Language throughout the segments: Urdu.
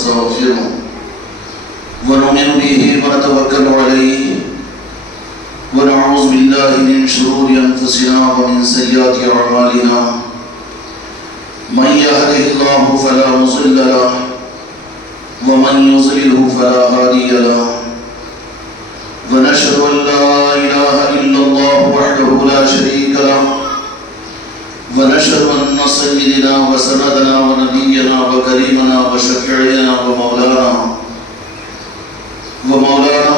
ونستغفره ونؤمن به ونتوكل عليه ونعوذ بالله من شرور أنفسنا ومن سيئات أعمالنا من يهده الله فلا مضل له ومن يضلله فلا هادي له ونشهد أن لا إله إلا الله وحده لا شريك له ونشهد أن سيدنا وسندنا ونبينا وكريمنا وشفيعنا ومولانا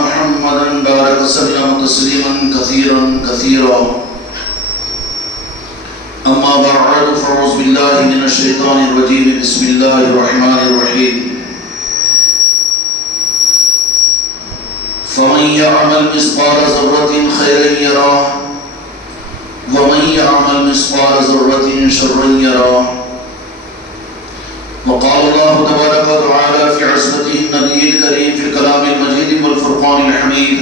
محمدا بارك وسلم تسليما كثيرا كثيرا أما بعد فأعوذ بالله من الشيطان الرجيم بسم الله الرحمن الرحيم فمن يعمل مثقال ذرة خيرا يره ومن يعمل مثقال ذرة شرا يره وقال الله تبارك وتعالى في عصمته النبي الكريم في الكلام المجيد والفرقان الحميد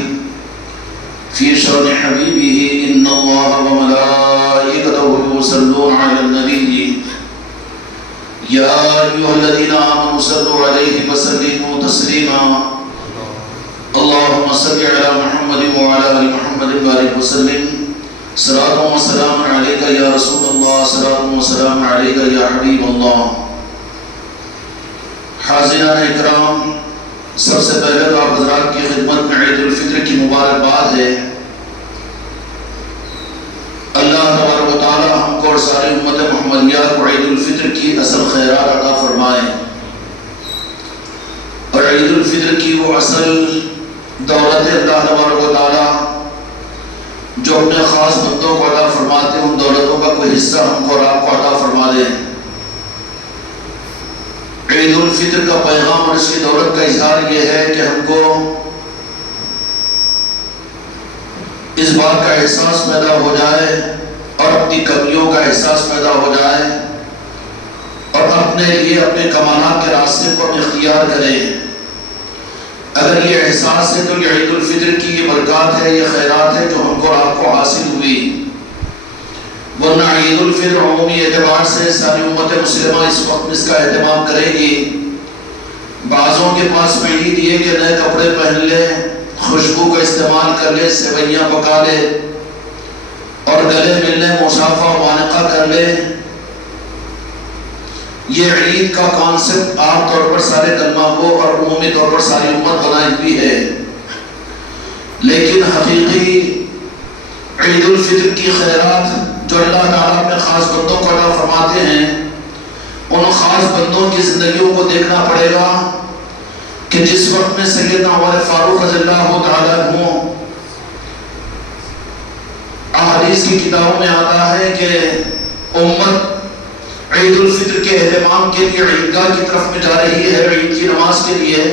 في شأن حبيبه إن الله وملائكته يصلون على النبي يا أيها الذين آمنوا صلوا عليه وسلموا تسليما اللهم صل على محمد وعلى آل محمد وبارك وسلم صلاة وسلام عليك يا رسول الله صلاة وسلام عليك يا حبيب الله حاضران اکرام، سب سے پہلے تو آپ حضرات کی خدمت میں عید الفطر کی مبارکباد ہے۔ اللہ تبارک و تعالی ہم کو اور ساری امت محمدیہ کو عید الفطر کی اصل خیرات عطا فرمائے، اور عید الفطر کی وہ اصل دولت اللہ تبارک و تعالی جو اپنے خاص بندوں کو عطا فرماتے ہیں، ان دولتوں کا کوئی حصہ ہم کو اور آپ کو عطا فرما دیں۔ عید الفطر کا پیغام اور اس کی دولت کا اظہار یہ ہے کہ ہم کو اس بات کا احساس پیدا ہو جائے اور اپنی کمیوں کا احساس پیدا ہو جائے اور اپنے لیے اپنے کمالات کے راستے کو ہم اختیار کریں۔ اگر یہ احساس ہے تو یہ عید الفطر کی یہ برکات ہے، یہ خیرات ہے جو ہم کو اور آپ کو حاصل ہوئی، ورنہ عید الفطر عمومی اعتبار سے ساری امت مسلمہ اس وقت اس کا اہتمام کرے گی۔ بعضوں کے پاس میں عید یہ کہ نئے کپڑے پہن لے، خوشبو کا استعمال کر لے، سویاں پکا لے اور گلے ملنے مصافحہ معانقہ کر لے۔ یہ عید کا کانسپٹ عام طور پر سارے کلمہ گو اور عمومی طور پر ساری امت بنائی ہوئی ہے، لیکن حقیقی عید الفطر کی خیرات جو اللہ تعالیٰ اپنے خاص بندوں کو عطا فرماتے ہیں، ان خاص بندوں کی زندگیوں کو دیکھنا پڑے گا کہ جس وقت میں سیدنا عمر فاروق رضی اللہ تعالیٰ عنہ، احادیث کی کتابوں میں آتا ہے کہ امت عید الفطر کے اہتمام کے لیے عیدگاہ کی طرف میں جا رہی ہے عید کی نماز کے لیے،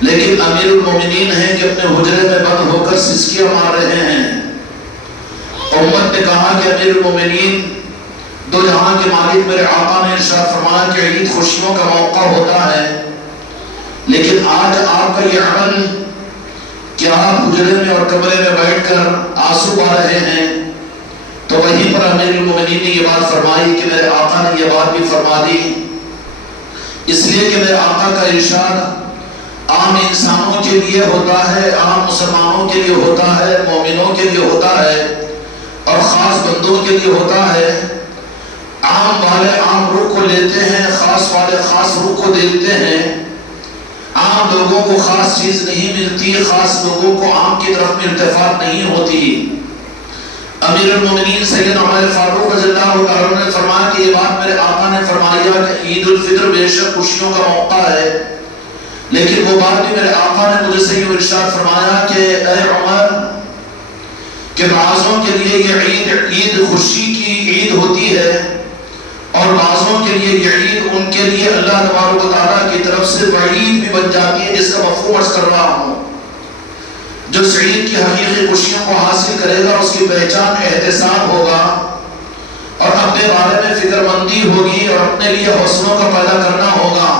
لیکن امیر المومنین ہیں کہ اپنے حجرے میں بند ہو کر سسکیاں مار رہے ہیں۔ امت نے کہا کہ امیر المومنین، دو جہاں کے مالک میرے آقا نے ارشاد فرمایا کہ عید خوشیوں کا موقع ہوتا ہے، لیکن آج آپ کا یہ عمل کہ آپ حجرے میں اور کمرے میں بیٹھ کر آنسو آ رہے ہیں، تو وہیں پر امیر المومنین نے یہ بات فرمائی کہ میرے آقا نے یہ بات بھی فرما دی، اس لیے کہ میرے آقا کا ارشاد عام انسانوں کے لیے ہوتا ہے، عام مسلمانوں کے لیے ہوتا ہے، مومنوں کے لیے ہوتا ہے اور خاص بندوں کے لیے ہوتا ہے۔ عام والے عام روح کو لیتے ہیں، خاص والے خاص روح کو دیتے ہیں۔ عام لوگوں کو خاص چیز نہیں ملتی، خاص لوگوں کو عام کی طرف میں التفات نہیں ہوتی۔ امیر المومنین سیدنا عمر فاروق رضی اللہ عنہ نے فرمایا کہ یہ بات میرے آقا نے فرمایا کہ عید الفطر بے شک خوشیوں کا موقع ہے، لیکن وہ بات بھی میرے آقا نے مجھے سے یہ ارشاد فرمایا کہ اے عمر، کہ بعضوں کے لیے یہ عید خوشی کی عید ہوتی ہے اور بعضوں کے لیے یہ عید ان کے لیے اللہ تبارک و تعالیٰ کی طرف سے وعید بھی بن جاتی ہے، جس کا مفہوم عرض کر رہا ہوں۔ جو عید کی حقیقی خوشیوں کو حاصل کرے گا اس کی پہچان احتساب ہوگا اور اپنے بارے میں فکر مندی ہوگی اور اپنے لیے حوصلوں کا پیدا کرنا ہوگا۔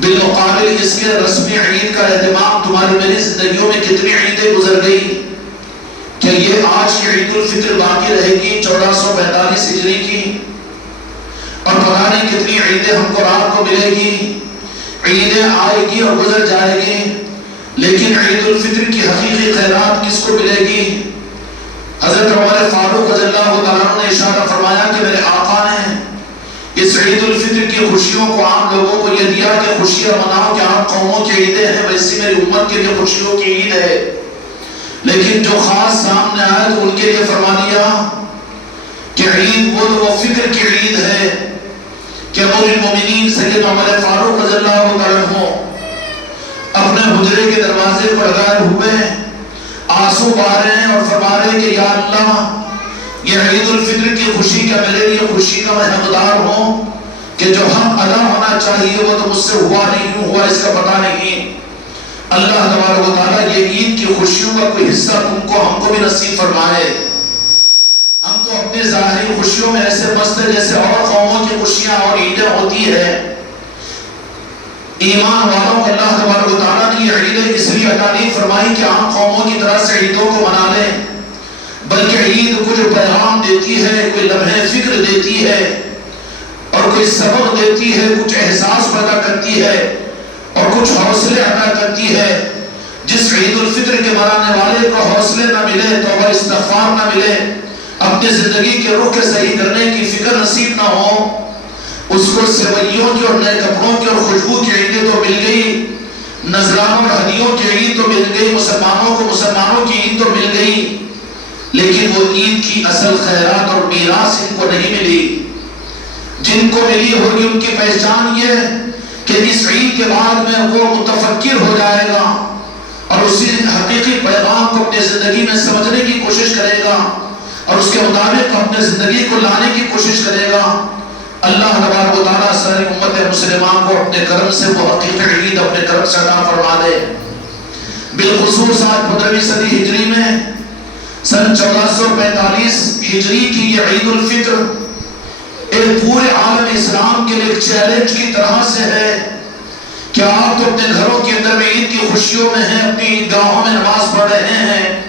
بالمقابل اس کے رسمی عید کا اہتمام تمہاری میری زندگیوں میں کتنی عیدیں گزر گئی کہ یہ آج کی عید الفطر باقی رہے گی 1445 ہجری کی، اور پتہ نہیں کتنی عیدیں ہم کو رات کو ملے گی عیدیں آئے گی اور گزر جائے گی، لیکن عید الفطر کی حقیقی خیرات کس کو ملے گی؟ حضرت عمر فاروق رضی اللہ تعالیٰ عنہ نے ارشاد فرمایا کہ میرے آقا نے اس عید الفطر کی خوشیوں کو عام لوگوں کو یہ دیا کہ خوشیاں مناؤ کہ عام قوموں کی عیدیں ہیں، ویسی میری امت کے لیے خوشیوں کی عید ہے، لیکن جو خاص سامنے آئے تو ان کے لیے فرما دیا کہ عید وہ فکر کی عید ہے کہ امیر المومنین سید عمر فاروق رضی اللہ تعالیٰ عنہ اپنے حجرے کے دروازے پر غائب ہوئے، آنسو بہا رہے ہیں اور فرما رہے ہیں کہ یا اللہ یہ عید الفطر کی خوشی کا میرے لیے خوشی کا میں حقدار ہوں کہ جو حق ادا ہونا چاہیے وہ تو مجھ سے ہوا نہیں، کیوں ہوا اس کا پتہ نہیں۔ اللہ تبارک و تعالیٰ یہ عید کی خوشیوں کا کوئی حصہ تم کو ہم کو بھی نصیب فرمائے۔ ہم تو اپنے ظاہری خوشیوں میں ایسے مست ہیں جیسے اور قوموں کی خوشیاں اور عیدیں ہوتی ہے۔ ایمان والوں کو اللہ تبارک و تعالیٰ نے یہ عیدیں اس لیے عطا نہیں فرمائی کہ عام قوموں کی طرح سے عیدوں کو منا لیں، بلکہ عید کو جو پیغام دیتی ہے، کوئی لمحے فکر دیتی ہے اور کوئی سبق دیتی ہے، کچھ احساس پیدا کرتی ہے اور کچھ حوصلے عطا کرتی ہے۔ جس عید الفطر کے منانے والے کو حوصلے نہ ملے، توبہ استغفار نہ ملے، اپنی زندگی کے رخ کے صحیح کرنے کی فکر نصیب نہ ہو، اس کو سوئیوں کی اور نئے کپڑوں کی اور خوشبو کی عیدیں تو مل گئی، نذرانوں اور ہدیوں کی عید تو مل گئی، مسلمانوں کو مسلمانوں کی عید تو مل گئی، لیکن وہ عید کی اصل خیرات اور میراث ان کو نہیں ملی۔ جن کو ملی ہوگی ان کی پہچان یہ کہ اس عید کے بعد میں وہ متفکر ہو جائے گا اور اسی حقیقی پیغام کو اپنی زندگی میں سمجھنے کی کوشش کرے گا اور اس کے مطابق اپنے زندگی کو لانے کی کوشش کرے گا۔ اللہ تبارک و تعالیٰ ساری امت مسلمان کو اپنے کرم سے وہ حقیقی عید اپنے کرم سے عطا فرما دے۔ بالخصوص آج 15ویں صدی ہجری میں سن 1445 ہجری کی یہ عید الفطر ایک پورے عالم اسلام کے لیے چیلنج کی طرح سے ہے کہ آپ تو اپنے گھروں کے اندر میں عید کی خوشیوں میں ہیں، اپنی عیدگاہوں میں نماز پڑھ رہے ہیں،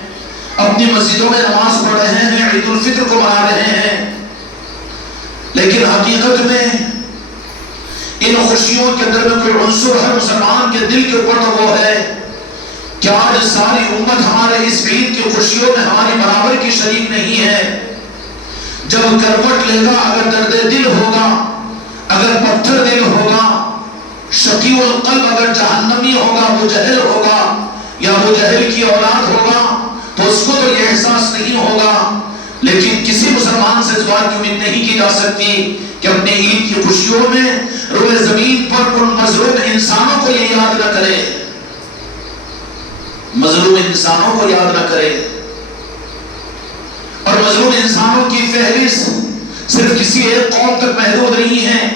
اپنی مسجدوں میں نماز پڑھ رہے ہیں، عید الفطر کو منا رہے ہیں، لیکن حقیقت میں ان خوشیوں کے اندر میں کوئی عنصر ہر مسلمان کے دل کے اوپر تو وہ ہے کہ آج ساری امت ہمارے اس عید کی خوشیوں میں ہماری برابر کی شریک نہیں ہے۔ جب کروٹ لے گا اگر درد دل ہوگا، اگر پتھر دل ہوگا، شقی القلب اگر جہنمی ہوگا، ابو جہل ہوگا یا ابو جہل کی اولاد ہوگا تو اس کو تو یہ احساس نہیں ہوگا، لیکن کسی مسلمان سے اس بات کی امید نہیں کی جا سکتی کہ اپنی عید کی خوشیوں میں روئے زمین پر ان مظلوم انسانوں کو یہ یاد نہ کرے، مظلوم انسانوں کو یاد نہ کرے۔ اور مظلوم انسانوں کی فہرست صرف کسی ایک قوم تک محدود نہیں ہے،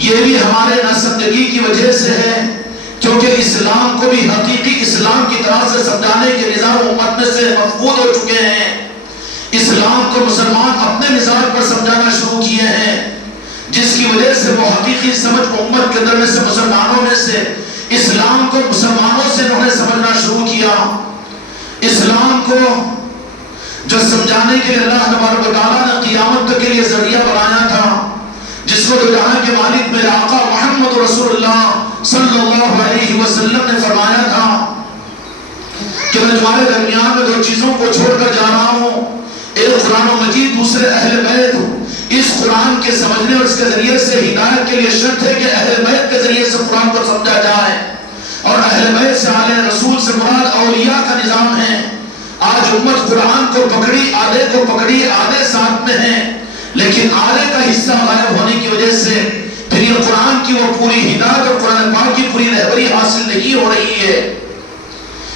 یہ بھی ہمارے ناسمجھگی کی وجہ سے ہے، کیونکہ اسلام کو بھی حقیقی اسلام کی طرح سے سمجھانے کے نظام امت میں سے مفقود ہو چکے ہیں۔ اسلام کو مسلمان اپنے مزاج پر سمجھانا شروع کیے ہیں، جس کی وجہ سے وہ حقیقی سمجھ امت کے اندر میں سے مسلمانوں میں سے اسلام کو مسلمانوں سے انہوں نے سمجھنا شروع کیا۔ اسلام کو جو سمجھانے کے لیے اللہ تبارک و تعالیٰ نے قیامت کے لیے ذریعہ بنایا تھا، جس کو دو جہاں کے مالک میرے آقا محمد رسول اللہ صلی اللہ علیہ وسلم نے فرمایا تھا کہ میں تمہارے درمیان میں دو چیزوں کو چھوڑ کر جا رہا ہوں، ایک قرآن و مجید، دوسرے اہل بیت۔ اس قرآن کے سمجھنے اور اس کے ذریعے سے ہدایت کے لیے شرط ہے کہ اہل بیت کے ذریعے سے قرآن کو سمجھا جائے، اور اہل بیت سے آل رسول سے مراد اولیاء کا نظام ہے۔ آج امت قرآن کو پکڑی، آدھے کو پکڑی، آدھے ساتھ میں ہیں، لیکن آدھے کا حصہ غائب ہونے کی وجہ سے پھر یہ قرآن کی وہ پوری ہدایت اور قرآن پاک کی پوری رہبری حاصل نہیں ہو رہی ہے۔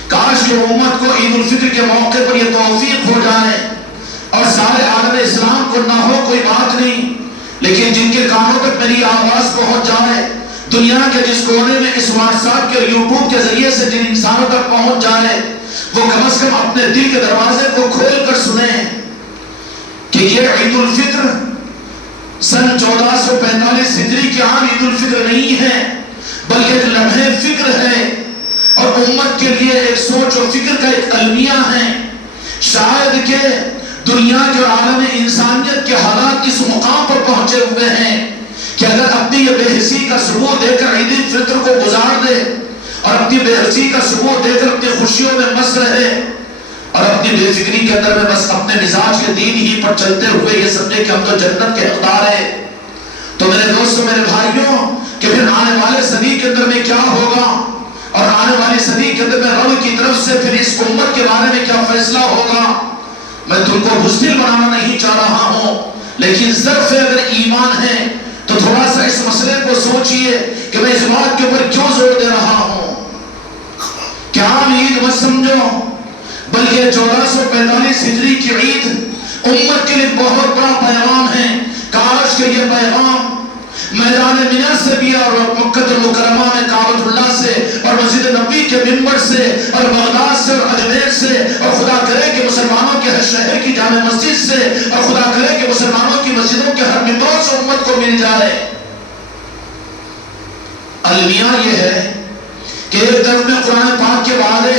کاش کہ امت کو عید الفطر کے موقع پر یہ توفیق ہو جائے اور سارے عالم اسلام کو نہ ہو کوئی بات نہیں، لیکن جن کے کانوں تک میری آواز پہنچ جائے، دنیا کے جس کونے میں اس واٹس ایپ کے اور یوٹیوب کے ذریعے سے جن انسانوں تک پہنچ جائے، وہ کم از کم اپنے دل کے دروازے کو کھول کر سنیں کہ یہ عید الفطر سن 1445 ہجری کی عام عید الفطر نہیں ہے، بلکہ ایک لمحے فکر ہے اور امت کے لیے ایک سوچ و فکر کا ایک المیہ ہے۔ شاید کہ دنیا کے عالم انسانیت کے حالات اس مقام پر پہنچے ہوئے ہیں کہ اگر اپنی یہ بے حسی کا ثبوت دے کر عید الفطر کو گزار دے اور اپنی بے حسی کا ثبوت دے کر اپنی خوشیوں میں مست رہے اور اپنی بے فکری کے اندر میں بس اپنے مزاج کے دین ہی پر چلتے ہوئے یہ سمجھے کہ ہم تو جنت کے حقدار ہیں، تو میرے دوستوں، میرے بھائیوں، کہ پھر آنے والے صدی کے اندر میں کیا ہوگا اور آنے والی صدی کے اندر میں رب کی طرف سے پھر اس امت کے بارے میں کیا فیصلہ ہوگا، میں تم کو بزدل بنانا نہیں چاہ رہا ہوں، لیکن ظرف اگر ایمان ہے تو تھوڑا سا اس مسئلے کو سوچئے کہ میں اس بات کے اوپر کیوں زور دے رہا ہوں کہ عام عید مت سمجھو، بلکہ 1445 ہجری کی عید امت کے لیے بہت بڑا پیغام ہے۔ کاش کہ یہ پیغام میدان منی سے بھی اور مکہ المکرمہ میں کعبۃ اللہ سے اور مسجد نبوی کے منبر سے اور بغداد سے اور اجمیر سے اور خدا کرے کہ مسلمانوں کے ہر شہر کی جامع مسجد سے اور خدا کرے کہ مسلمانوں کی مسجدوں کے ہر منبروں سے امت کو مل جائے۔ المیہ یہ ہے کہ ایک طرف میں قرآن پاک کے وعدے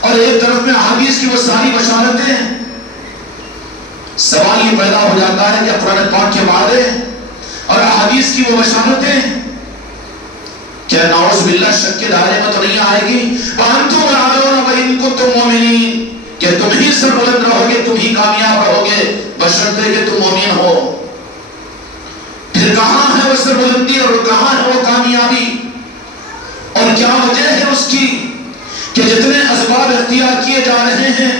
اور ایک طرف میں احادیث کی وہ ساری بشارتیں، سوال یہ پیدا ہو جاتا ہے کہ قرآن پاک کے وعدے اور احادیث کی وہ بشارتیں کیا نعوذ باللہ شک کے دائرے میں تو نہیں آئے گی؟ وَأَنْتُمْ الْأَعْلَوْنَ وَإِن كُنتُم مُؤْمِنِينَ، کہ تم ہی سر بلند رہو گے، تم ہی کامیاب رہو گے بشرطے کہ تم مومن ہو۔ پھر کہاں ہے وہ سر بلندی اور کہاں ہے وہ کامیابی اور کیا وجہ ہے اس کی کہ جتنے اسباب اختیار کیے جا رہے ہیں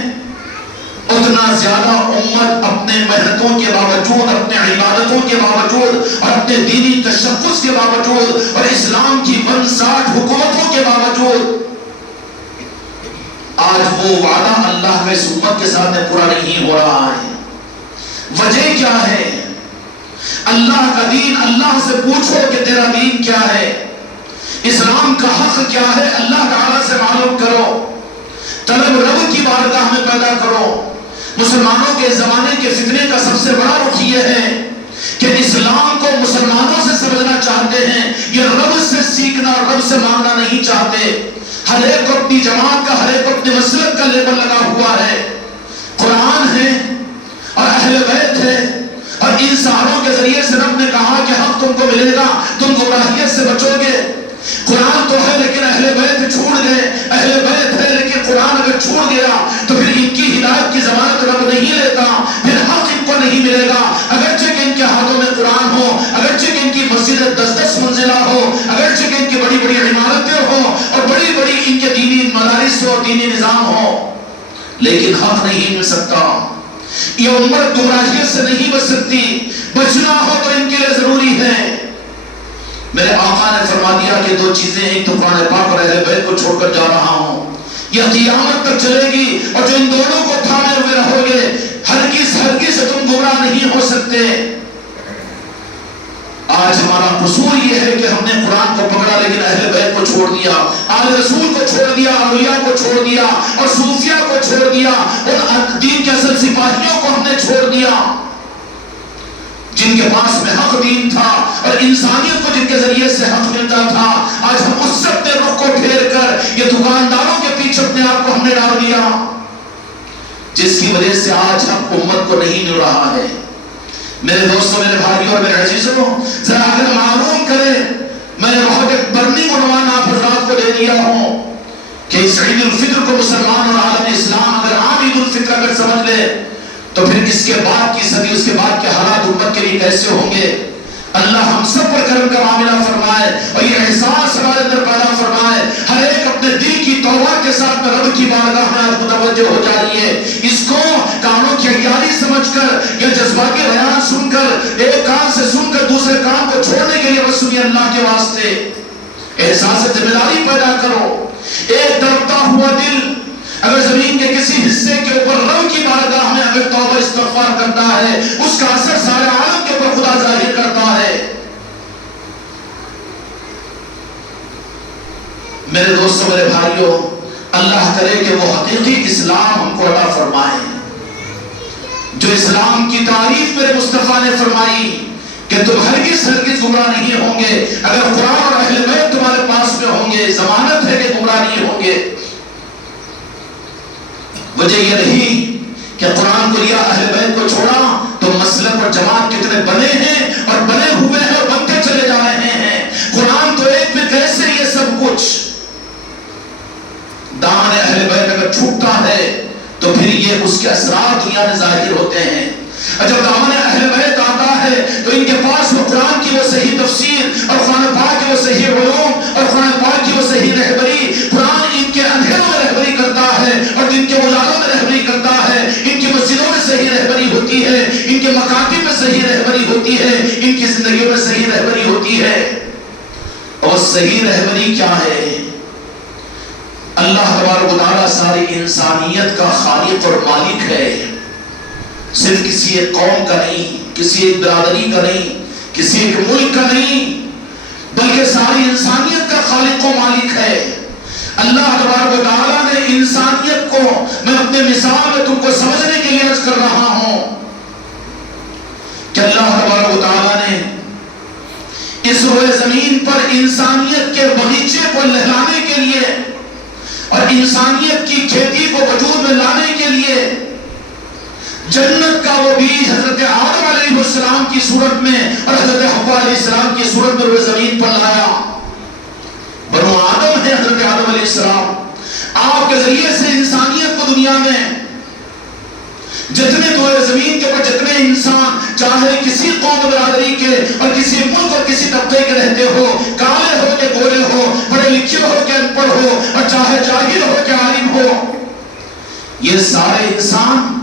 اتنا زیادہ امت اپنے محنتوں کے باوجود، اپنے عبادتوں کے باوجود اور اپنے دینی تشخص کے باوجود اور اسلام کی 59 حکومتوں کے باوجود آج وہ وعدہ اللہ میں اس امت کے ساتھ پورا نہیں ہو رہا ہے۔ وجہ کیا ہے؟ اللہ کا دین، اللہ سے پوچھو کہ تیرا دین کیا ہے، اسلام کا حق کیا ہے، اللہ تعالیٰ سے معلوم کرو، طلب رب کی بارگاہ میں پیدا کرو۔ مسلمانوں کے زمانے کے فتنے کا سب سے بڑا رخ یہ ہے کہ اسلام کو مسلمانوں سے سمجھنا چاہتے ہیں، یہ رب سے سیکھنا اور رب سے مانگنا نہیں چاہتے۔ ہر ایک کو اپنی جماعت کا، ہر ایک کو اپنی مسلک کا لیبل لگا ہوا ہے۔ قرآن ہے اور اہل بیت ہے اور ان ساروں کے ذریعے سے رب نے کہا کہ حق تم کو ملے گا، تم گمراہیت سے بچو گے۔ قرآن تو ہے لیکن اہل بیت چھوڑ گئے، اہل بیت ہے لیکن قرآن اگر چھوڑ گیا تو پھر ان کی ہدایت کی ضمانت رب نہیں لیتا، پھر حق ان کو نہیں ملے گا۔ اگرچہ کہ ان کے ہاتھوں میں قرآن ہو، اگرچہ کہ ان کی مسجد 10 منزلہ ہو، اگرچہ کہ ان کی بڑی بڑی عمارتیں ہوں اور بڑی بڑی ان کے دینی مدارس ہو، دینی نظام ہو، لیکن حق نہیں مل سکتا۔ یہ امت گمراہیت سے نہیں بچ سکتی، بچنا ہو تو ان کے لیے ضروری ہے۔ میرے آقا نے فرما دیا کہ 2 چیزیں، ایک تو قرآن پاک اور اہل بیت کو چھوڑ کر جا رہا ہوں، یہ قیامت تک چلے گی اور جو ان دونوں کو تھامے ہوئے رہو گے ہرگز تم گمراہ نہیں ہو سکتے۔ آج ہمارا قصور یہ ہے کہ ہم نے قرآن کو پکڑا لیکن اہل بیت کو چھوڑ دیا، آل رسول کو چھوڑ دیا، اولیاء کو چھوڑ دیا اور صوفیہ کو چھوڑ دیا، اور دین کے اصل سپاہیوں کو ہم نے چھوڑ دیا جن کے پاس میں حق دین تھا اور انسانیت کو جن کے ذریعے سے حق ملتا تھا۔ آج ہم اس سے اپنے رخ کو پھیر کر یہ دکانداروں کے پیچھے اپنے آپ کو ہم نے ڈال دیا، جس کی وجہ سے آج ہم امت کو نہیں مل رہا ہے۔ میرے دوستوں، میرے بھائیوں اور میرے عزیزوں، ذرا اگر معلوم کریں، میں نے بہت ایک برنی عنوان آپ حضرات کو دے دیا ہوں کہ اس عید الفطر کو مسلمان اور عالم اسلام اگر عام عید الفطر اگر سمجھ لے تو پھر اس کے بعد کی صدی، اس کے بعد کے حالات امت کے لیے کیسے ہوں گے۔ اللہ ہم سب پر کرم کا معاملہ فرمائے اور یہ احساس ہمارے اندر پیدا فرمائے، ہر ایک اپنے دل کی توبہ کے ساتھ میں رب کی بارگاہ میں آج متوجہ ہو جا رہی ہے۔ اس کو کانوں کی عیاری سمجھ کر یا جذباتی بیان سن کر، ایک کان سے سن کر دوسرے کان کو چھوڑنے کے لیے بس سنیے اللہ کے واسطے احساس ذمہ داری پیدا کرو۔ ایک تڑپتا ہوا دل اگر زمین کے کسی حصے کے اوپر رب کی بارگاہ میں اگر توبہ استغفار کرتا ہے، اس کا اثر سارے عالم کے اوپر خدا ظاہر کرتا ہے۔ میرے دوستوں، میرے بھائیوں، اللہ کرے کہ وہ حقیقی اسلام ہم کو عطا فرمائے، جو اسلام کی تعریف میرے مصطفیٰ نے فرمائی کہ تم ہرگز گمراہ نہیں ہوں گے اگر قرآن اور اہل بیت تمہارے پاس میں ہوں گے، ضمانت ہے کہ گمراہ نہیں ہوں گے۔ وجہ یہ نہیں کہ قرآن کو لیا، اہل بیت کو چھوڑا تو مسلک اور جماعت کتنے بنے ہیں اور بنے ہوئے ہیں اور بنتے چلے جا رہے ہیں۔ قرآن تو اگر چھوٹتا ہے تو پھر یہ اس کے اثرات دنیا میں ظاہر ہوتے ہیں. اور جب دامن اہل بیت آتا ہے تو ان کے پاس وہ قرآن کی وہ صحیح تفسیر اور قرآن پاک کی وہ صحیح علوم اور قرآن پاک کی وہ صحیح رہبری، قرآن ان کے اندھیروں میں رہبری کرتا ہے اور جن کے اجالوں میں رہبری کرتا ہے. ان کی مسجدوں میں صحیح رہبری ہوتی ہے، ان کے مکاتب میں صحیح رہبری ہوتی ہے، ان کی زندگیوں میں صحیح رہبری ہوتی ہے. اور صحیح رہبری کیا ہے؟ اللہ تبارک و تعالیٰ ساری انسانیت کا خالق اور مالک ہے. صرف کسی ایک قوم کا نہیں، کسی ایک برادری کا نہیں، کسی ایک ملک کا نہیں، بلکہ ساری انسانیت کا خالق و مالک ہے. اللہ تبارک و تعالیٰ نے انسانیت کو، میں اپنے مثال میں تم کو سمجھنے کے لیے عرض کر رہا ہوں کہ اللہ تبارک و تعالیٰ نے اس روئے زمین پر انسانیت کے باغیچے کو لہلانے کے لیے اور انسانیت کی کھیتی کو وجود میں لانے کے لیے جنت کا وہ بیج حضرت آدم علیہ السلام کی صورت میں اور حضرت حوا علیہ السلام کی صورت میں روئے زمین پر لایا. بنو آدم ہے حضرت آدم علیہ السلام. آپ کے ذریعے سے انسانیت کو دنیا میں جتنے روئے زمین کے اوپر جتنے انسان، چاہے کسی قوم برادری کے اور کسی ملک اور کسی طبقے کے رہتے ہو، کالے ہو کہ گورے ہو، پڑھے لکھے ہو کہ ان پڑھ ہو، اور چاہے جاہل ہو کہ عالم ہو، یہ سارے انسان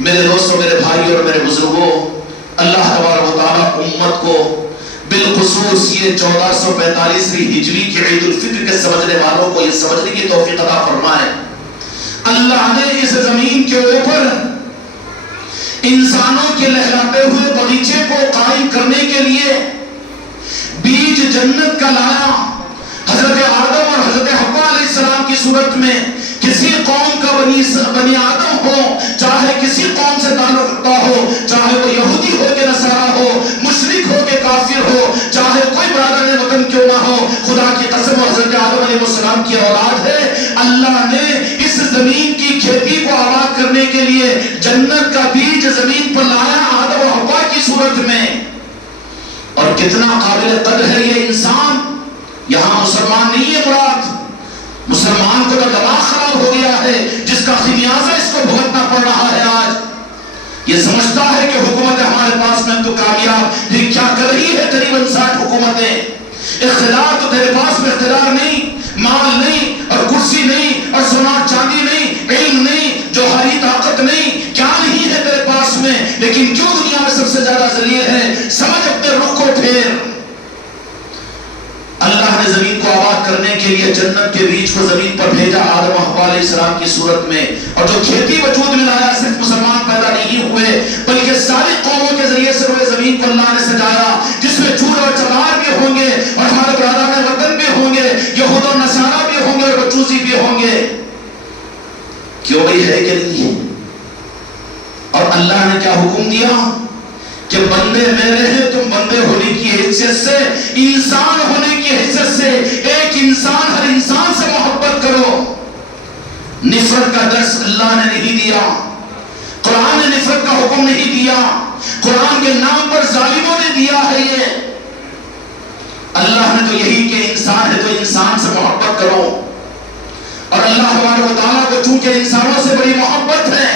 میرے دوستوں، میرے بھائی اور میرے بزرگوں، اللہ تبارک و تعالیٰ امت کو بالخصوص یہ 1445 ہجری کی عید الفطر کے سمجھنے والوں کو یہ سمجھنے کی توفیق عطا فرمائے. اللہ نے اس زمین کے اوپر انسانوں کے لہلاتے ہوئے باغیچے کو قائم کرنے کے لیے بیج جنت کا لایا. حضرت آدم اور حضرت حوا علیہ السلام کی صورت میں کسی قوم کا بنی آدم ہو، چاہے کسی قوم سے تعلق رکھتا ہو، چاہے وہ یہودی ہو کہ نصارہ ہو، مشرک ہو کہ کافر ہو، چاہے کوئی برادر وطن کیوں نہ ہو، خدا کی قسم حضرت آدم علیہ السلام کی اولاد ہے. اللہ نے اس زمین کی کھیتی کو آباد کرنے کے لیے جنت کا بیج زمین پر لایا آدم و حوا کی صورت میں. اور کتنا قابل قدر ہے یہ انسان. یہاں مسلمان نہیں ہے مراد. مسلمان کو تو دماغ خراب ہو گیا ہے، جس کا خمیازہ اس کو بھگتنا پڑ رہا ہے. آج یہ سمجھتا ہے کہ حکومت ہمارے پاس میں تو کامیاب، لیکن کیا کر رہی ہے تقریباً 60 حکومتیں. اقتدار تو تیرے پاس میں اقتدار نہیں، مال نہیں اور کرسی نہیں اور سونا چاندی نہیں، علم نہیں، جوہری طاقت نہیں، کیا نہیں ہے تیرے پاس میں، لیکن کیوں دنیا میں سب سے زیادہ ذلیل ہے؟ سمجھ اپنے رخ کو پھیر. اللہ نے زمین کو آباد کرنے کے لیے جنت کے بیج کو زمین پر بھیجا آدم و حوا علیہ السلام کی صورت میں. اور جو کھیتی وجود میں لایا، صرف مسلمان پیدا نہیں ہوئے بلکہ ساری قوموں کے ذریعے سے روئے زمین کو اللہ نے سجایا، جس میں چور اور چمار بھی ہوں گے اور ہمارے برادران وطن بھی ہوں گے، یہود اور نصارہ بھی ہوں گے اور بچوسی بھی ہوں گے. کیوں بھائی ہے کہ نہیں؟ اور اللہ نے کیا حکم دیا کہ بندے میرے ہیں، تم بندے ہونے کی حیثیت سے، انسان ہونے کی حیثیت سے ایک انسان ہر انسان سے محبت کرو. نفرت کا درس اللہ نے نہیں دیا، قرآن نے نفرت کا حکم نہیں دیا، قرآن کے نام پر ظالموں نے دیا ہے. یہ اللہ نے تو یہی کہ انسان ہے تو انسان سے محبت کرو. اور اللہ تبارک و تعالیٰ کو چونکہ انسانوں سے بڑی محبت ہے،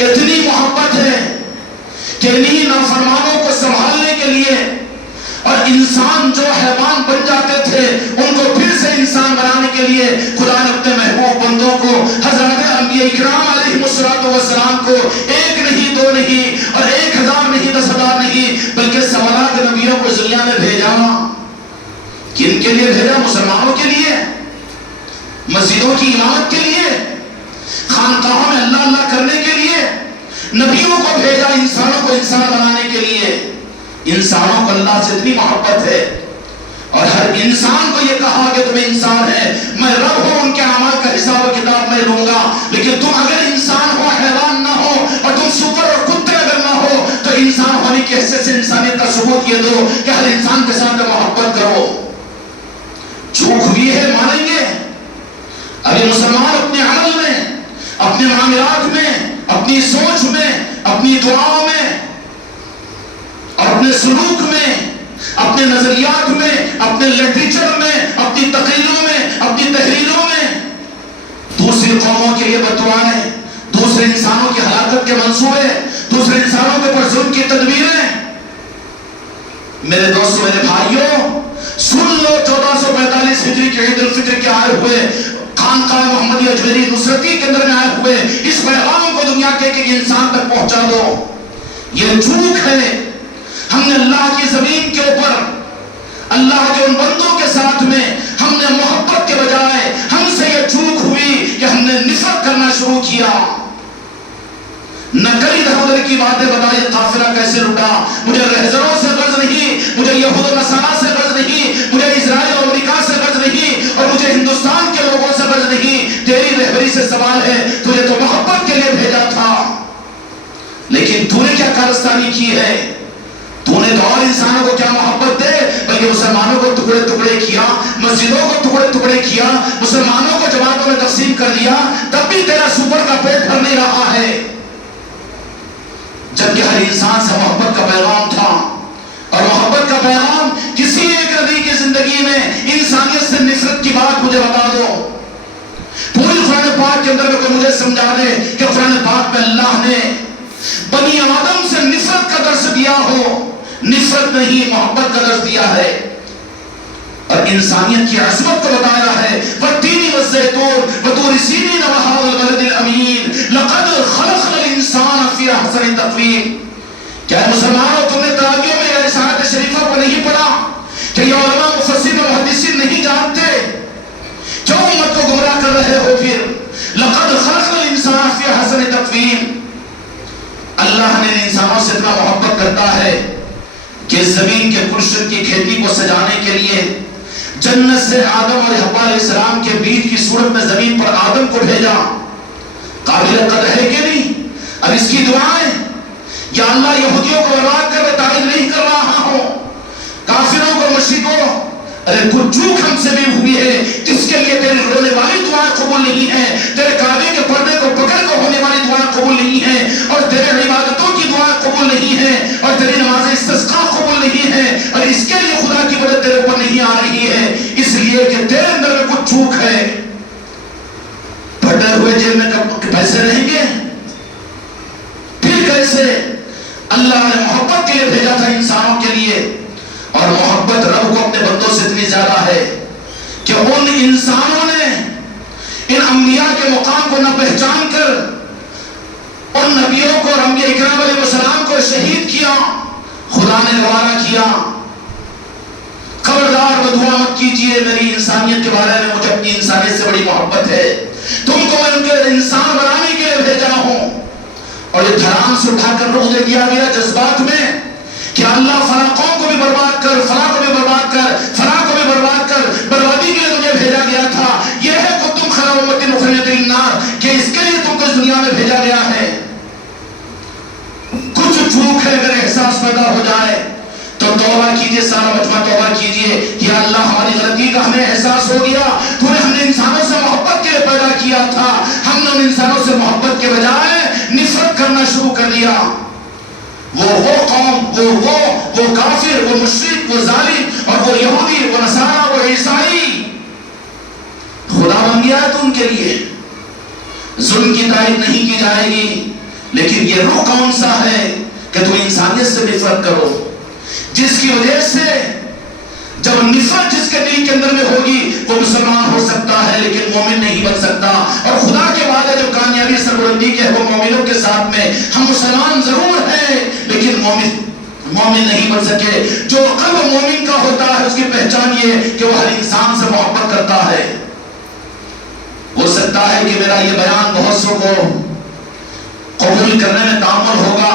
اتنی محبت ہے کہ انہی نافرمانوں کو سنبھالنے کے لیے، اور انسان جو حیوان بن جاتے تھے ان کو پھر سے انسان بنانے کے لیے خدا نے اپنے محبوب بندوں کو، حضرات انبیاء اکرام علیہ السلام کو ایک نہیں، دو نہیں اور 1000 نہیں، 10,000 نہیں، بلکہ سوالات نبیوں کو دنیا میں بھیجا. کن کے لیے بھیجا؟ مسلمانوں کے لیے، مسجدوں کی امامت کے لیے، خانقاہوں میں اللہ اللہ کرنے کے لیے. نبیوں کو بھیجا انسانوں کو انسان بنانے کے لیے. انسانوں کو اللہ سے اتنی محبت ہے اور ہر انسان کو یہ کہا کہ تم انسان ہے، میں رب ہوں، ان کے اعمال کا حساب و کتاب میں لوں گا. لیکن تم اگر انسان ہو، حیوان نہ ہو، اور تم سپر اور کتے اگر نہ ہو، تو انسان ہونے کی حیثیت سے انسانیت کا ثبوت یہ دو کہ ہر انسان کے ساتھ محبت کرو. چوک بھی ہے مانیں گے. ابھی مسلمان اپنے عمل میں، اپنے معاملات میں، اپنی سوچ میں، اپنی دعاؤں میں اور اپنے سلوک میں، اپنے نظریات میں، اپنے لٹریچر میں، اپنی تقریروں میں، اپنی تحریروں میں دوسری قوموں کے لیے بددعائیں، دوسرے انسانوں کی ہلاکت کے منصوبے، دوسرے انسانوں کے اوپر ظلم کی تدبیریں۔ میرے دوستو، میرے بھائیوں، سن لو 1445 ہجری کے عید الفطر کے آئے ہوئے خانقاہ محمدی اجمیری نصرتی کے اندر میں آئے ہوئے اس پیغام کو دنیا کے انسان تک پہنچا دو۔ یہ چوک ہے، ہم نے اللہ کی زمین کے اوپر اللہ کے ان بندوں کے ساتھ میں ہم نے محبت کے بجائے ہم سے یہ چوک ہوئی کہ ہم نے نفرت کرنا شروع کیا۔ نہ کئی ادھر ادھر کی باتیں بتائی، قافلہ کیسے لٹا، مجھے رہزنوں سے غرض نہیں، مجھے یہود و نصارہ سے غرض نہیں، مجھے اسرائیل اور امریکہ سے غرض نہیں، اور مجھے ہندوستان کے لوگوں سے غرض نہیں۔ تیری رہبری سے سوال ہے، تجھے تو محبت کے لیے بھیجا تھا، لیکن تو نے کیا کارستانی کی ہے؟ تو نے تو اور انسانوں کو کیا محبت دے، بلکہ مسلمانوں کو ٹکڑے ٹکڑے کیا، مسجدوں کو ٹکڑے ٹکڑے کیا، مسلمانوں کو جماعتوں میں تقسیم کر دیا، تب بھی تیرا سپر کا پیٹ بھر نہیں رہا ہے۔ جبکہ ہر انسان سے محبت کا پیغام تھا، اور محبت کا پیغام کسی ایک نبی کی زندگی میں انسانیت سے نفرت کی بات مجھے بتا دو۔ پوری قرآن پاک کے اندر میں کوئی مجھے سمجھا دے کہ قرآن پاک میں اللہ نے بنی آدم سے نفرت کا درس دیا ہو۔ نفرت نہیں، محبت کا درس دیا ہے، اور انسانیت کی عظمت کو بتایا ہے۔ والتین والزیتون وطور سینین وهذا البلد الامین لقد خلقنا الانسان فی احسن تقویم۔ کیا مسلمانوں تم نے تراویحوں میں یہ رسالت شریفہ کو نہیں پڑھا؟ کہ یہ علماء مفسرین و محدثین نہیں جانتے؟ کیوں امت کو گمراہ کر رہے ہو پھر؟ لقد خلقنا الانسان فی احسن تقویم۔ اللہ نے انسانوں سے اتنا محبت کرتا ہے کہ زمین کے گلشن کی کھیتی کو سجانے کے لیے جنت سے آدم اور حوا علیہ السلام کے بیج کی صورت میں زمین پر آدم کو بھیجا۔ قابل قدر ہے کہ نہیں؟ اب اس کی دعائیں، یا اللہ یہودیوں کو برباد کر میں تعریف نہیں کر رہا ہوں، کافروں کو مشرکوں، ارے کچھ چوک ہم سے بھی ہوئی ہے جس کے لیے تیری رونے والی دعائیں قبول نہیں ہیں، تیرے کعبے کے پردے کو پکڑ کر ہونے والی دعائیں قبول نہیں ہیں، اور تیرے عبادتوں کی دعائیں قبول نہیں ہیں، اور تیری نماز استسقاء قبول نہیں ہے، اور اس کے لیے خدا کی مدد تیرے اوپر نہیں آ رہی ہے، اس لیے کہ تیرے اندر میں کچھ چوک ہے۔ پھٹے ہوئے جیب میں پیسے رہیں گے؟ پھر کیسے؟ اللہ نے محبت کے لیے بھیجا تھا انسانوں کے لیے، اور محبت رب کو اپنے بندوں سے اتنی زیادہ ہے کہ ان انسانوں نے ان انبیاء کے مقام کو نہ پہچان کر ان نبیوں کو اور انبیاء اکرام علیہ السلام کو شہید کیا۔ خدا نے گوارا کیا، خبردار بدعا مت کیجئے، میری انسانیت کے بارے میں مجھے اپنی انسانیت سے بڑی محبت ہے، تم کو میں ان کے انسان بنانے کے لیے بھیجا ہوں۔ اور یہ دھرام سے اٹھا کر روح دے دیا گیا جذبات میں کہ اللہ فلاں قوم کو بھی برباد کر، فلاں کو بھی برباد کر، فلاں کو بھی برباد کر، بربادی کے لیے تمہیں بھیجا گیا تھا۔ یہ ہے کنتم خیر امۃ اخرجت للناس کہ اس کے لیے تم کو اس دنیا میں بھیجا گیا ہے۔ کچھ چوک ہے اگر احساس پیدا ہو جائے تو توبہ کیجئے، سارا مجمع توبہ کیجئے کہ اللہ ہماری غلطی کا ہمیں احساس ہو گیا، تو نے ہم نے انسانوں سے محبت کے لیے پیدا کیا تھا، ہم نے ان انسانوں سے محبت کے بجائے نفرت کرنا شروع کر دیا۔ وہ قوم، وہ کافر، وہ مشرک، وہ ظالم، اور وہ یہودی، وہ نصارہ، وہ عیسائی خدا بن گیا ہے تو ان کے لیے ظلم کی تائید نہیں کی جائے گی۔ لیکن یہ روح کون سا ہے کہ تم انسانیت سے نفرت کرو، جس کی وجہ سے جب نفرت جس کے دل کے اندر میں ہوگی وہ مسلمان ہو سکتا ہے لیکن مومن نہیں بن سکتا۔ اور خدا کے وعدے جو کامیابی سربلندی کے ہے وہ مومنوں کے ساتھ میں، ہم مسلمان ضرور ہیں لیکن مومن نہیں بن سکے۔ جو قلب مومن کا ہوتا ہے اس کی پہچان یہ کہ وہ ہر انسان سے محبت کرتا ہے۔ ہو سکتا ہے کہ میرا یہ بیان بہت سو کو قبول کرنے میں تعامل ہوگا،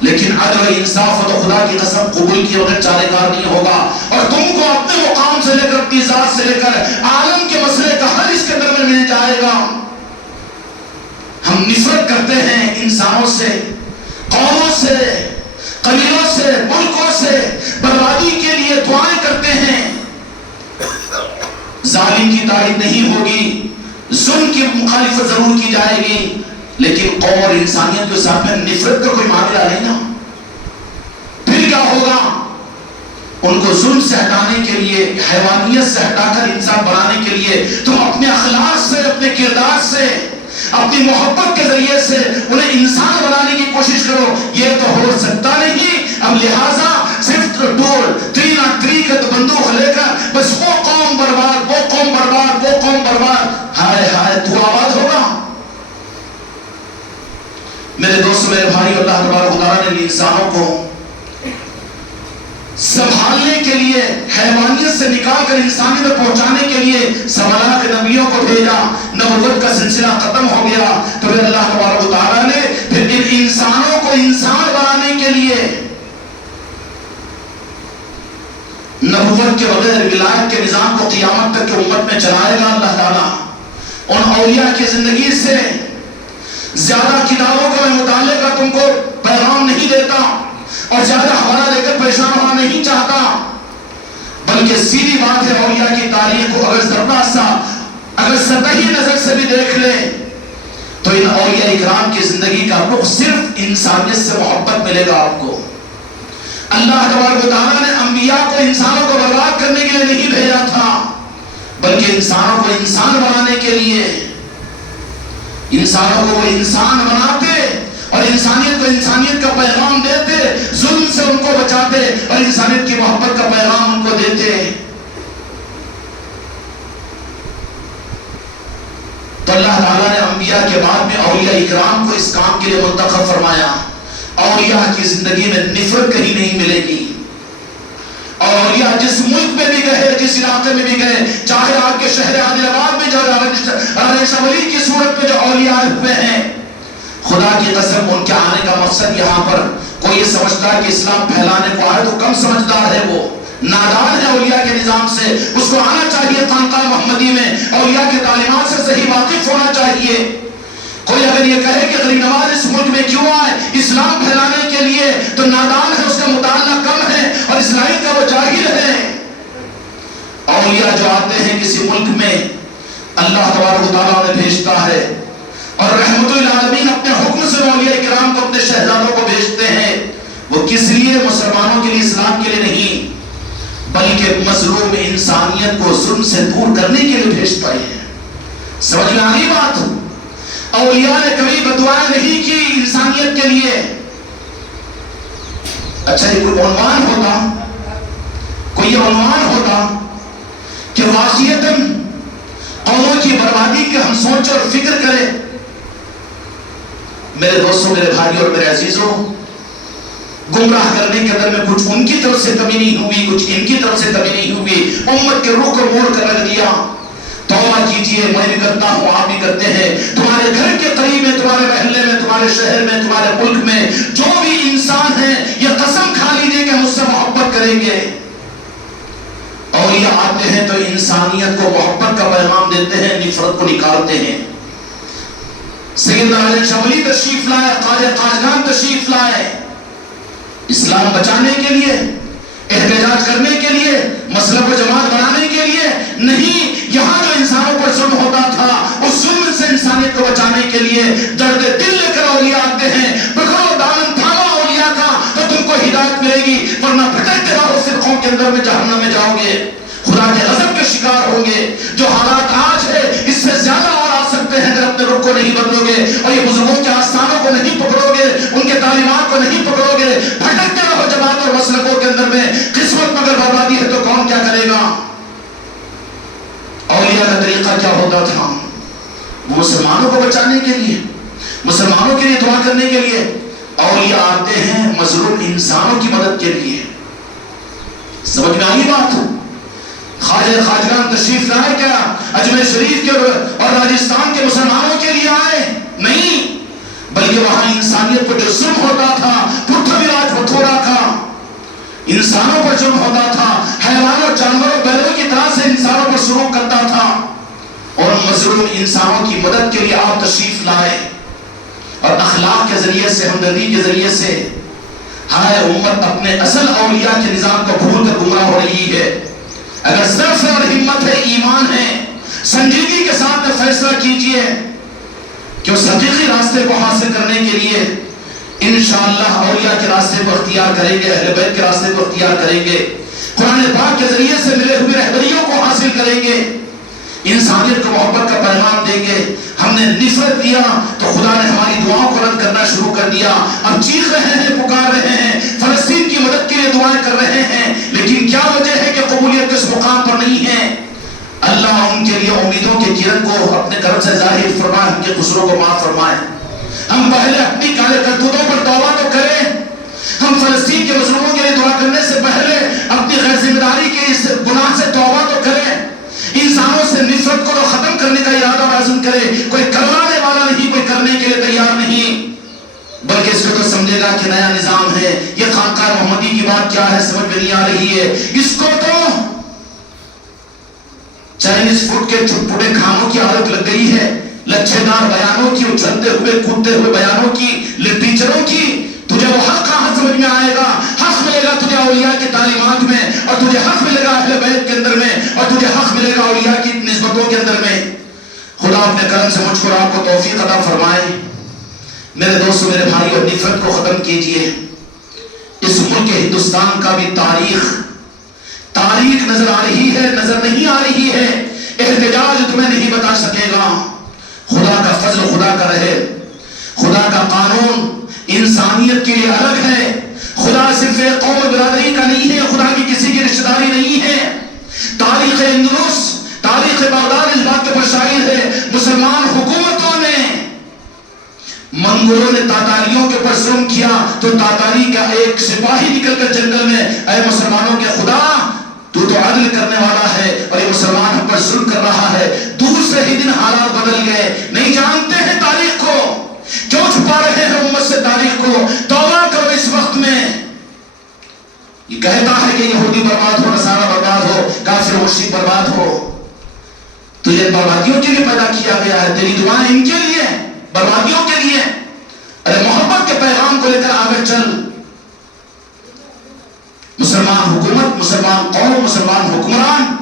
لیکن عدل و انصاف تو خدا کی قسم قبول کی وقت چارے کار نہیں ہوگا، اور تم کو اپنے مقام سے لے کر اپنی ذات سے لے کر عالم کے مسئلے کا حل اس کے اندر میں مل جائے گا۔ ہم نفرت کرتے ہیں انسانوں سے، قوموں سے، قبیلوں سے، ملکوں سے، بربادی کے لیے دعائیں کرتے ہیں۔ ظالم کی تائید نہیں ہوگی، ظلم کی مخالفت ضرور کی جائے گی، لیکن قوم اور انسانیت کے ساتھ میں نفرت کا کوئی معاملہ نہیں نا۔ پھر کیا ہوگا؟ ان کو ظلم سے ہٹانے کے لیے، حیوانیت سے ہٹا کر انسان بنانے کے لیے تم اپنے اخلاق سے، اپنے کردار سے، اپنی محبت کے ذریعے سے انہیں انسان بنانے کی کوشش کرو. یہ تو ہو سکتا نہیں. اب لہٰذا صرف ڈول 3 کا بندوق لے کر بس وہ قوم برباد، وہ قوم برباد، وہ قوم برباد، ہائے ہائے تو آباد ہوگا. میرے دوست، میرے بھائی، اللہ تبارک و تعالیٰ نے انسانوں کو سنبھالنے کے لیے، حیوانیت سے نکال کر انسانیت میں پہنچانے کے لیے سوالات نبیوں کو بھیجا. نبوت کا سلسلہ ختم ہو گیا تو پھر اللہ تبارک و تعالیٰ نے پھر ان انسانوں کو انسان بنانے کے لیے نبوت کے بغیر ولایت کے نظام کو قیامت تک کی امت میں چلائے گا. اللہ تعالیٰ ان اولیاء کی زندگی سے زیادہ کتابوں کا میں مطالعے کا تم کو پیغام نہیں دیتا اور زیادہ حوالہ لے کر پریشان ہونا نہیں چاہتا، بلکہ سیدھی بات ہے، اولیاء کی تاریخ کو اگر سطحی نظر سے بھی دیکھ لے تو ان اولیاء اکرام کی زندگی کا رخ صرف انسانیت سے محبت ملے گا آپ کو. اللہ تبارک و تعالیٰ نے انبیاء کو انسانوں کو برباد کرنے کے لیے نہیں بھیجا تھا، بلکہ انسانوں کو انسان بنانے کے لیے. انسانوں کو وہ انسان بناتے اور انسانیت کو انسانیت کا پیغام دیتے، ظلم سے ان کو بچاتے اور انسانیت کی محبت کا پیغام ان کو دیتے. تو اللہ تعالیٰ نے انبیاء کے بعد میں اولیاء اکرام کو اس کام کے لیے منتخب فرمایا. اولیاء کی زندگی میں نفرت کہیں نہیں ملے گی. اور اولیاء جس ملک میں بھی گئے، جس علاقے میں بھی گئے، چاہے آپ کے شہر عادل آباد میں جو شمالی کی صورت میں جو اولیاء ہوئے ہیں، خدا کی قسم ان کے آنے کا مقصد یہاں پر کوئی یہ سمجھتا ہے کہ اسلام پھیلانے کو آئے تو کم سمجھدار ہے، وہ نادان ہے اولیاء کے نظام سے. اس کو آنا چاہیے خانقاہ محمدی میں، اولیاء کے تعلیمات سے صحیح واقف ہونا چاہیے. کوئی اگر یہ کہے کہ غریب نواز اس ملک میں کیوں آئے اسلام پھیلانے کے لیے تو نادان ہے، اس کا مطالعہ کم ہے اور اسلامی کا وہ جاہل ہے. اولیاء جو آتے ہیں کسی ملک میں، اللہ تبارک و تعالیٰ نے بھیجتا ہے اور رحمت للعالمین اپنے حکم سے اولیاء کرام کو، اپنے شہزادوں کو بھیجتے ہیں. وہ کس لیے؟ مسلمانوں کے لیے، اسلام کے لیے نہیں، بلکہ مظلوم انسانیت کو ظلم سے دور کرنے کے لیے بھیجتا ہے. سمجھ میں آئی بات؟ اولیاء نے کبھی بددعائیں نہیں کی انسانیت کے لیے. اچھا یہ کوئی عنوان ہوتا، کوئی یہ عنوان ہوتا کہ واقعیتاً قوموں کی بربادی کے ہم سوچ اور فکر کریں. میرے دوستوں، میرے بھائیوں اور میرے عزیزوں، گمراہ کرنے کے اندر میں کچھ ان کی طرف سے کمی نہیں ہوئی، کچھ ان کی طرف سے کمی نہیں ہوئی. امت کے روح کو موڑ کر رکھ دیا. توبہ کیجئے، میں بھی کرتا ہوں، آپ بھی کرتے ہیں. تمہارے گھر کے قریب میں، تمہارے محلے میں، تمہارے شہر میں، تمہارے ملک میں جو بھی انسان ہیں، یہ قسم کھا لیجئے کہ ہم اس سے محبت کریں گے. اولیاء آتے ہیں تو انسانیت کو محبت کا پیغام دیتے ہیں، نفرت کو نکالتے ہیں. سیدنا علی شمالی تشریف لائے، خواجہ خواجگان تشریف لائے، اسلام بچانے کے لیے، احتجاج کرنے کے لیے، مسلک و جماعت بنانے کے لیے نہیں. یہاں جو انسانوں پر ظلم ہوتا تھا اس ظلم سے انسانیت کو بچانے کے لیے درد دل لے کر اولیاء آتے ہیں. پکڑو دامن تھامو اولیاء کا تو تم کو ہدایت ملے گی، ورنہ بھٹکتے رہو فرقوں کے اندر میں جہنم میں جاؤ گے، خدا کے غضب کے شکار ہوں گے. جو حالات آج ہے اس سے زیادہ اور آ سکتے ہیں اگر اپنے رخ کو نہیں بدلو گے اور یہ بزرگوں کے آستانوں کو نہیں پکڑو گے، ان کے تعلیمات کو نہیں پکڑو گے. بھٹکتے رہو جماعت اور مسلکوں کے اندر میں. قسمت مگر بربادی ہے تو کون کیا کرے گا؟ اولیاء کا طریقہ کیا ہوتا تھا؟ وہ مسلمانوں کو بچانے کے لیے، مسلمانوں کے لیے دعا کرنے کے لیے. اولیاء آتے ہیں مظلوم انسانوں کی مدد کے لیے. سمجھ میں آئی بات؟ خواجہ خواجگان تشریف لائے کیا اجمیر شریف کے اور راجستھان کے مسلمانوں کے لیے آئے؟ نہیں، بلکہ وہاں انسانیت پر جو ظلم ہوتا تھا، پرتھوی راج پتھورا کا انسانوں پر ظلم ہوتا تھا، حیوانوں، جانوروں، بیلوں کی طرح سے انسانوں پر سلوک کرتا تھا، اور مظلوم انسانوں کی مدد کے لیے آپ تشریف لائے اور اخلاق کے ذریعے سے، ہمدردی کے ذریعے سے. ہائے امت اپنے اصل اولیاء کے نظام کو بھول کر گمراہ ہو رہی ہے. اگر ضعف اور ہمت ہے، ایمان ہے، سنجیدگی کے ساتھ فیصلہ کیجئے کہ اس حقیقی راستے کو حاصل کرنے کے لیے انشاءاللہ اولیاء کے راستے کو اختیار کریں گے، اہل بیت کے راستے کو اختیار کریں گے. قرآن پاک کے ذریعے سے ملے ہوئے رہبریوں کو حاصل کریں گے، انسانیت کو محبت کا پیغام دیں گے۔ ہم نے نفرت دیا تو خدا نے ہماری دعاؤں کو رد کرنا شروع کر دیا۔ اب چیخ رہے ہیں، پکار رہے ہیں، فلسطین کی مدد کے لیے دعائیں کر رہے ہیں، لیکن کیا وجہ ہے کہ قبولیت کس مقام پر نہیں ہے؟ اللہ ان کے لیے امیدوں کے کرن کو اپنے کرم سے ظاہر فرمائے، ان کے قصوروں کو معاف فرمائے۔ ہم پہلے اپنی کالے کرتوتوں پر توبہ تو کریں۔ ہم فلسطین کے مظلوموں کے لیے دعا کرنے سے پہلے اپنی غیر ذمہ داری کے اس گناہ سے توبہ تو کریں۔ انسانوں سے نفرت کو ختم کرنے کا ارادہ اور عزم کرے۔ کوئی کروانے والا نہیں، کوئی کرنے کے لیے تیار نہیں، بلکہ اس کو تو سمجھے گا کہ نیا نظام ہے، یہ خانقاہ محمدی کی بات کیا ہے سمجھ میں نہیں آ رہی ہے۔ اس کو تو چائنیز فوڈ کے چٹپٹے کھانوں کی عادت لگ گئی ہے، لچھے دار بیانوں کی، اچھلتے ہوئے کودتے ہوئے بیانوں کی، لٹریچروں کی۔ تجھے وہ حق کہاں سمجھ میں آئے گا؟ حق ملے گا تجھے اولیاء کی تعلیمات میں، اور تجھے حق ملے گا اہل بیت کے اندر میں، اور تجھے حق ملے گا اولیاء کی نسبتوں کے اندر میں۔ خدا اپنے کرم سے مجھ کو آپ کو توفیق عطا فرمائے۔ میرے دوستو، میرے بھائیو، نفرت کو ختم کیجئے۔ اس ملک ہندوستان کا بھی تاریخ نظر آ رہی ہے، نظر نہیں آ رہی ہے۔ احتجاج تمہیں نہیں بتا سکے گا۔ خدا کا فضل خدا کا رہے۔ خدا کا قانون انسانیت کے لیے الگ ہے۔ خدا صرف ایک قوم برادری کا نہیں ہے، خدا کی کسی کی رشتہ داری نہیں ہے۔ تاریخ اندلس، تاریخ بغداد اس بات کے پر شاہد ہے، مسلمان حکومتوں نے، منگولوں نے تاتاریوں کے اوپر ظلم کیا تو تاتاری کا ایک سپاہی نکل کر جنگل میں، اے مسلمانوں کے خدا تو عدل کرنے والا ہے اور یہ مسلمان ہم پر ظلم کر رہا ہے۔ دوسرے ہی دن حالات بدل گئے۔ نہیں جانتے ہیں تاریخ کو، کیوں چھپا رہے ہیں امت سے تاریخ کو؟ توبہ کرو اس وقت میں۔ یہ کہتا ہے کہ یہودی برباد ہو، نصارہ برباد ہو، کافر مشرک برباد ہو، تو یہ بربادیوں کے لیے پیدا کیا گیا ہے۔ تیری دعائیں ان کے لیے، بربادیوں کے لیے۔ ارے محبت کے پیغام کو لے کر آگے چل۔ مسلمان حکومت، مسلمان قوم، مسلمان حکمران،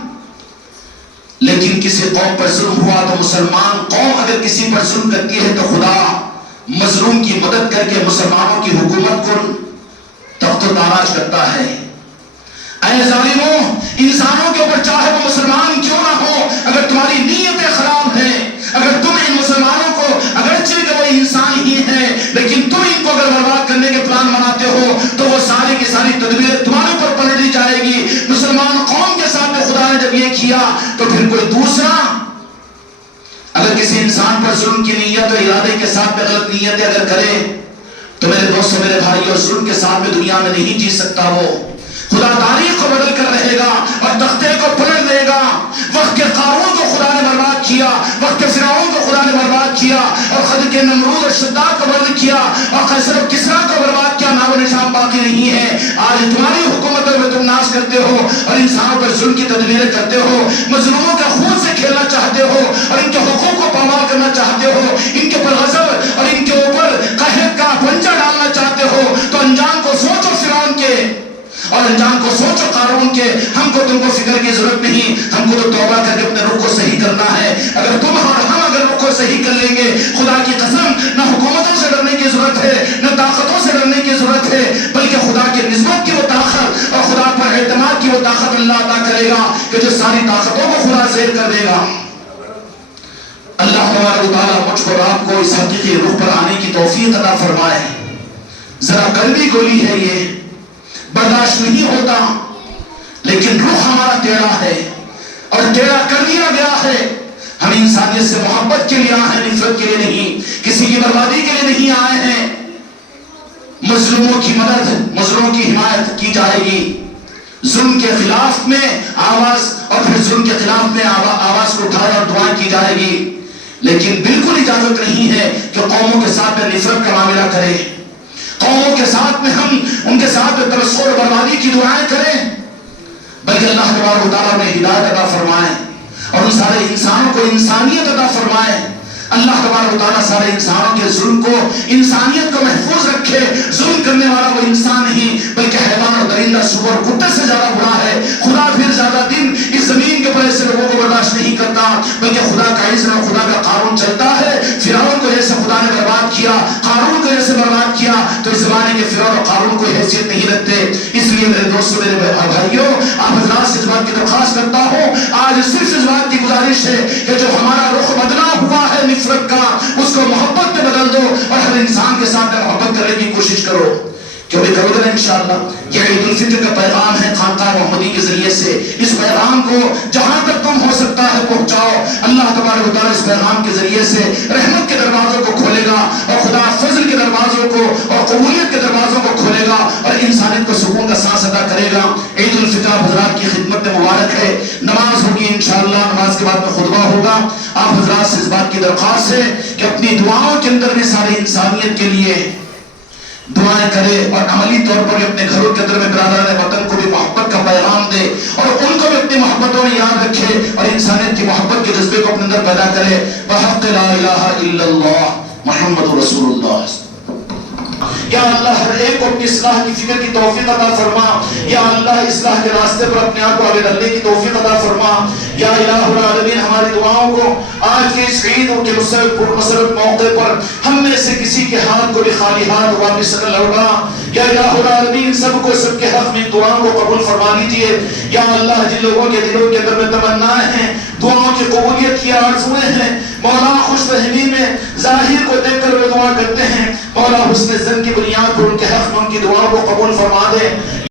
لیکن کسی قوم پر ظلم ہوا تو مسلمان قوم اگر کسی پر ظلم کرتی ہے تو خدا مظلوم کی مدد کر کے مسلمانوں کی حکومت کو تخت و تاراج کرتا ہے۔ اے ظالموں، انسانوں کے اوپر چاہے وہ مسلمان کیوں نہ ہو، اگر تمہاری نیتیں خراب ہیں، اگر تم ان مسلمانوں کو، اگرچہ کہ وہ انسان ہی ہیں، لیکن تم ان کو اگر برباد کرنے کے پلان بناتے ہو تو وہ ساری کی ساری تدبیر تمہارے اوپر پلٹ دی جائے گی۔ مسلمان قوم کے ساتھ میں خدا نے جب یہ کیا تو پھر کوئی دوسرا اگر کسی انسان پر ظلم کی نیت اور ارادے کے ساتھ میں غلط نیتیں اگر کرے تو میرے دوستو، میرے بھائیو، ظلم کے ساتھ میں دنیا میں نہیں جی سکتا وہ۔ خدا تاریخ کو بدل کر رہے گا اور تختے کو پلٹ دے گا۔ وقت کے قارون کو خدا نے برباد کیا، وقت کے فرعون کو خدا نے برباد کیا، اور خد کے نمرود اور شداد کو برباد کیا، اور قیصر و کسریٰ کو برباد کیا۔ نام و نشان باقی نہیں ہے۔ آج تمہاری حکومتوں میں تم ناش کرتے ہو اور انسانوں پر ظلم کی تدبیریں کرتے ہو، مظلوموں کے خون سے کھیلنا چاہتے ہو اور ان کے حقوق کو پامال کرنا چاہتے ہو، ان کے پر غضب اور ان کے اوپر قہر کا پنجہ ڈالنا چاہتے ہو، تو انجام کو سوچو فرعون کے اور انجام کو سوچو قارون کے۔ ہم کو تم کو فکر کی ضرورت نہیں، ہم کو تو توبہ کر کے اپنے رخ کو صحیح کرنا ہے۔ اگر تم اور ہم اگر رخ کو صحیح کر لیں گے، خدا کی قسم، نہ حکومتوں سے ڈرنے کی ضرورت ہے، نہ طاقتوں سے ڈرنے کی ضرورت ہے، بلکہ خدا کی نسبت کی وہ طاقت اور خدا پر اعتماد کی وہ طاقت اللہ عطا کرے گا کہ جو ساری طاقتوں کو خدا زیر کر دے گا۔ اللہ تبارک و تعالیٰ مجھ کو آپ کو اس حقیقی روح پر آنے کی توفیق عطا فرمائے۔ ذرا کڑوی گولی ہے، یہ برداشت نہیں ہوتا، لیکن روح ہمارا ٹیڑھا ہے اور ٹیڑھا کر دیا گیا ہے۔ ہم انسانیت سے محبت کے لیے آئے ہیں، نفرت کے لیے نہیں، کسی کی بربادی کے لیے نہیں آئے ہیں۔ مظلوموں کی مدد، مظلوموں کی حمایت کی جائے گی، ظلم کے خلاف میں آواز اور پھر ظلم کے خلاف میں آواز کو اٹھائے اور دعائیں کی جائے گی، لیکن بالکل اجازت نہیں ہے کہ قوموں کے ساتھ میں نفرت کا معاملہ کرے، قوموں کے ساتھ میں ہم ان کے ساتھ میں ترسخ اور بربادی کی دعائیں کریں، بلکہ اللہ تبارک و تعالیٰ نے ہدایت عطا فرمائے اور ان سارے انسانوں کو انسانیت عطا فرمائے۔ اللہ تبارک و تعالیٰ سارے انسانوں کے ظلم کو، انسانیت کو محفوظ رکھے۔ ظلم کرنے والا وہ انسان نہیں بلکہ حیوان اور درندہ، سور، کتے سے زیادہ برا ہے۔ خدا پھر زیادہ دن اس زمین کے اوپر ایسے لوگوں کو برداشت نہیں کرتا، بلکہ خدا کا عزم اور خدا کا قانون چلتا ہے۔ فرعون کو جیسے خدا نے برباد کیا، قارون کو جیسے برباد کیا، تو اس زمانے کے فرعون اور قارون کوئی حیثیت نہیں رکھتے۔ اس لیے میرے دوستوں، میرے بھائیوں، آج صرف اس بات کی گزارش ہے کہ جو ہمارا رخ بدلا ہوا ہے نفرت کا، اس کو محبت میں بدل دو اور ہر انسان کے ساتھ محبت کرنے کی کوشش کرو. کیوں بھی کرو گے نا انشاءاللہ. یہ عید الفطر کا پیغام ہے خانقاہ محمدی کے ذریعے سے. اس پیغام کو جہاں تک تم ہو سکتا ہے پہنچاؤ. اللہ تبارک و تعالیٰ اس پیغام کے ذریعے سے رحمت کے دروازوں کو کھولے گا اور خدا فضل کے دروازوں کو اور قبولیت کے دروازوں کو کھولے گا اور انسانیت کو سکون کا سانس عطا کرے گا. عید الفطر حضرات کی خدمت میں مبارک ہے. نماز ہوگی انشاءاللہ. نماز کے بعد میں خطبہ ہوگا. آپ حضرات سے اس بات کی درخواست ہے کہ اپنی دعاؤں کے اندر بھی ساری انسانیت کے لیے دعائیں کرے اور عملی طور پر اپنے گھروں کے اندر میں برادران وطن کو بھی محبت کا پیغام دے اور ان کو بھی اپنی محبتوں میں یاد رکھے اور انسانیت کی محبت کے جذبے کو اپنے اندر پیدا کرے. بحق لا الہ الا اللہ محمد رسول اللہ. یا اللہ ہر ایک کو اپنی اصلاح کی فکر کی توفیق عطا فرما. یا اللہ اصلاح کے راستے پر اپنے آپ کو آگے ڈالنے کی توفیق عطا فرما. یا الہ العالمین ہماری دعاؤں کو آج کے اس عید کے مسرت موقع پر ہم میں سے کسی کے ہاتھ کو بھی خالی ہاتھ واپس نہ لوٹا. یا الہ العالمین سب کو سب کے حق میں دعاؤں کو قبول فرما لیجیے. یا اللہ جن لوگوں کے دلوں کے اندر میں تمنائیں ہیں، دعاؤں کی قبولیت کی آرزویں ہیں، مولا خوش رحمی میں ظاہر کو دیکھ کر وہ دعا کرتے ہیں، مولا حسن زن کی بنیاد پر ان کے حق میں ان کی دعاؤں کو قبول فرما دے.